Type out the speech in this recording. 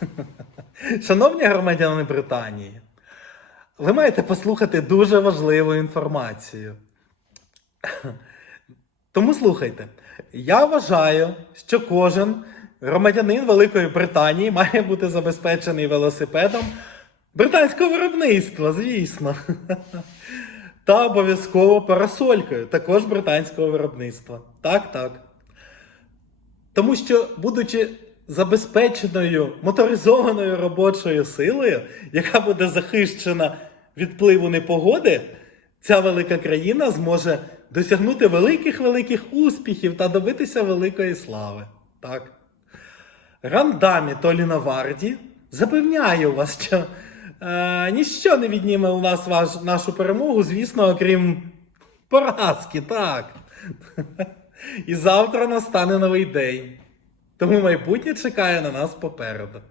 Шановні громадяни Британії, ви маєте послухати дуже важливу інформацію. Тому слухайте, я вважаю, що кожен громадянин Великої Британії має бути забезпечений велосипедом британського виробництва, звісно. Та обов'язково парасолькою, також британського виробництва. Так, так. Тому що, будучи забезпеченою моторизованою робочою силою, яка буде захищена від впливу непогоди, ця велика країна зможе досягнути великих-великих успіхів та добитися великої слави. Так. Рандамі Толіноварді запевняю вас, що е, ніщо не відніме у нас ваш, нашу перемогу, звісно, окрім поразки, так. І завтра настане новий день. Тому майбутнє чекає на нас попереду.